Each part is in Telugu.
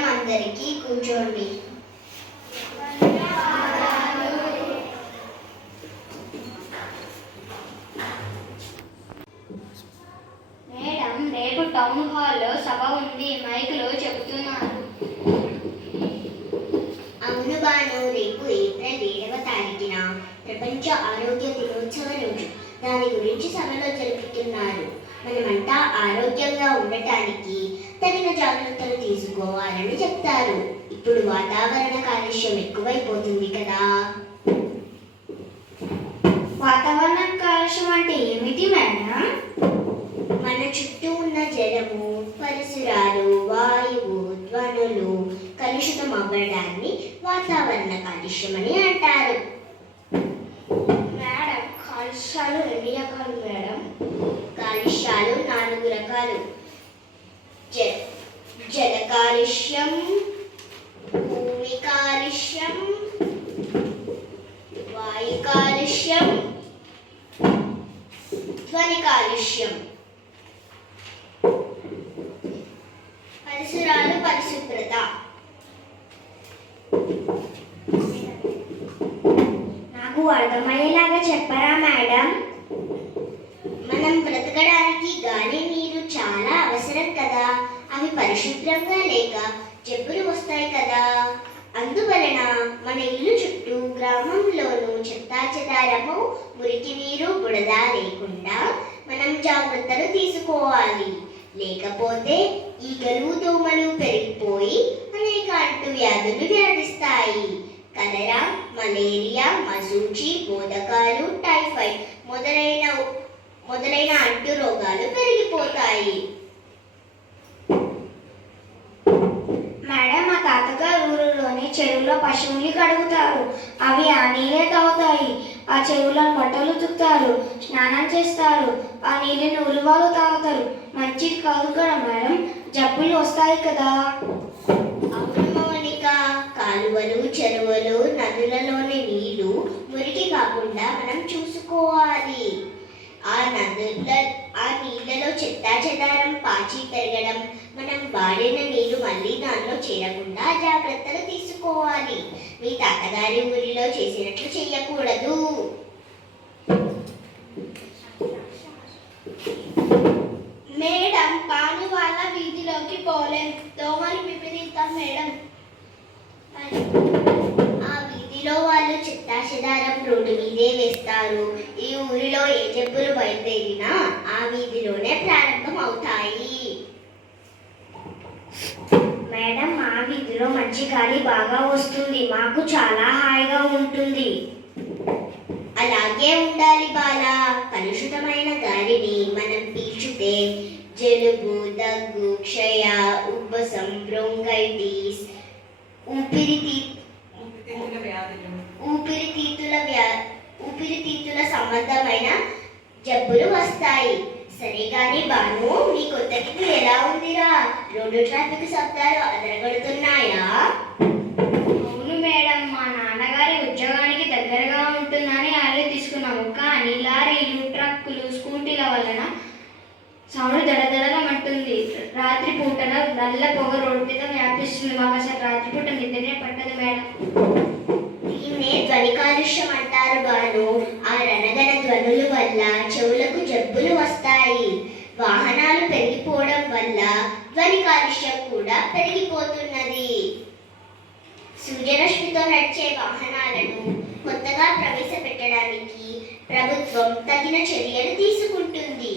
మేడం అందరికీ కూర్చోండి. మేడం, రేపు టౌన్ హాల్లో సభ ఉంది, మైకులో చెబుతున్నారు. అవును బాను, రేపు ఏప్రిల్ 7వ తారీఖున ప్రపంచ ఆరోగ్య దినోత్సవ రోజు. దాని గురించి సభలో జరుపుతున్నారు. మనమంతా ఆరోగ్యంగా ఉండటానికి తగిన జాగ్రత్తలు తీసుకోవాలని చెప్తారు. ఇప్పుడు వాతావరణ కాలుష్యం ఎక్కువైపోతుంది కదా. వాతావరణ కాలుష్యం అంటే ఏమిటి మేడం? మన చుట్టూ ఉన్న జలము, పరిసరాలు, వాయువు, ధ్వనులు కలుషితం అవ్వడాన్ని వాతావరణ కాలుష్యం అని అంటారు. మేడం, కాలుష్యాలు ఎన్ని రకాలు మేడం? కాలుష్యాలు 4 రకాలు. జల కాలుష్యం, భూమి కాలుష్యం, వాయు కాలుష్యం, ధ్వని కాలుష్యం. పరిసరాలు, పరిశుభ్రత. నాకు అర్థమయ్యేలాగా చెప్పరా మేడం? మనం బ్రతకడానికి గాలి, నీరు చాలా అవసరం కదా. అవి పరిశుభ్రంగా లేక జబ్బులు వస్తాయి కదా. అందువలన మన ఇల్లు చుట్టూ, గ్రామంలోనూ చెత్తాచెదారము, మురికి నీరు, బుడద లేకుండా మనం జాగ్రత్తలు తీసుకోవాలి. లేకపోతే ఈగలు, దోమలు పెరిగిపోయి అనేక అంటువ్యాధులు వ్యాధిస్తాయి. కలరా, మలేరియా, మజూచి, బోధకాలు, టైఫాయిడ్ మొదలైన అంటు రోగాలు పెరిగిపోతాయి. మేడం, మా తాతగారు ఊరిలోని చెరువులో పశువుల్ని కడుగుతారు. అవి ఆ నీళ్ళే తాగుతాయి. ఆ చెరువులను బట్టలు ఉతుకుతారు, స్నానం చేస్తారు. ఆ నీళ్ళని ఊరి వాళ్ళు తాగుతారు. మంచిది కాదు కదా మేడం, జబ్బులు వస్తాయి కదా. అవును మౌనిక, కాలువలు, చెరువులు, నదులలోని నీళ్లు మురికి కాకుండా మనం చూసుకోవాలి. ఆ నీళ్ళలో చెత్తాచెదారం పాచి పెరగడం, మనం వాడిన నీరు మళ్ళీ దానిలో చేరకుండా జాగ్రత్తలు తీసుకోవాలి. మీ తాతగారి ఊరిలో చేసినట్లు చెయ్యకూడదు. మేడం, పాను వాళ్ళ వీధిలోకి పోలేం, దోమలు విపరీతం మేడం. ఆ వీధిలో వాళ్ళు చెత్తాచెదారం రోడ్డు మీదే వేస్తారు. ఈ ఊరిలో ఏ జబ్బులు బయలుదేరినా ఆ వీధిలోనే ప్రారంభం అవుతాయి. మేడం, మా వీధిలో మంచి గాలి బాగా వస్తుంది. మాకు చాలా హాయిగా ఉంటుంది. అలాగే ఉండాలి బాలా. కలుషితమైన గాలిని మనం పీల్చితే జలుబు, దగ్గు, క్షయ, ఉబ్బసం, బ్రోంకైటిస్, ఊపిరితిత్తుల సంబంధమైన జబ్బులు వస్తాయి. సరే గాని బాను, మీ కొత్త ఇల్లు ఎలా ఉందిరా? రోడ్డు ట్రాఫిక్ శబ్దాలు అదరగొడుతున్నాయా? అవును మేడం, మా నాన్నగారి ఉద్యోగానికి దగ్గరగా ఉంటుందని అదే తీసుకున్నాము. కానీ లారీలు, ట్రక్కులు, స్కూటీల వలన సౌండ్ దడదడమంటుంది. రాత్రి పూటన నల్ల పొగ రోడ్డు మీద వ్యాపిస్తుంది. మాకు అసలు రాత్రిపూట నిద్రనే పట్టదు మేడం. దీన్నే ధ్వని కాలుష్యం అంటారు బాను. ఆ రణగణ ధ్వనుల వల్ల చెవులకు జబ్బులు వస్తాయి. వాహనాలు పెరిగిపోవడం వల్ల ధ్వని కాలుష్యం కూడా పెరిగిపోతున్నది. సూర్యరశ్మితో నడిచే వాహనాలను కొత్తగా ప్రవేశపెట్టడానికి ప్రభుత్వం తగిన చర్యలు తీసుకుంటుంది.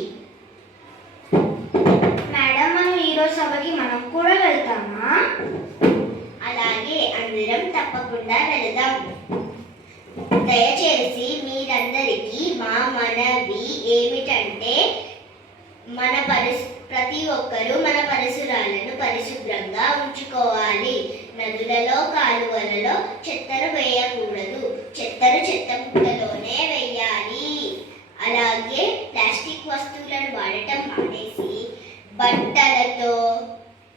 మేడం, మనం ఈరోజు సభకి మనం కూడా వెళ్తామా? అలాగే, అందరం తప్పకుండా వెళదాం. దయచేసి మీరందరికీ మా మనవి ఏమిటంటే, ప్రతి ఒక్కరూ మన పరిసరాలను పరిశుభ్రంగా ఉంచుకోవాలి. నదులలో, కాలువలలో చెత్తను వేయకూడదు. చెత్తను చెత్తబుట్టలోనే వేయాలి. అలాగే ప్లాస్టిక్ వస్తువులను వాడటం మానేసి బట్టలతో,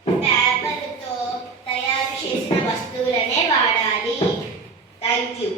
పేపర్లతో తయారు చేసిన వస్తువులనే వాడాలి. Thank you.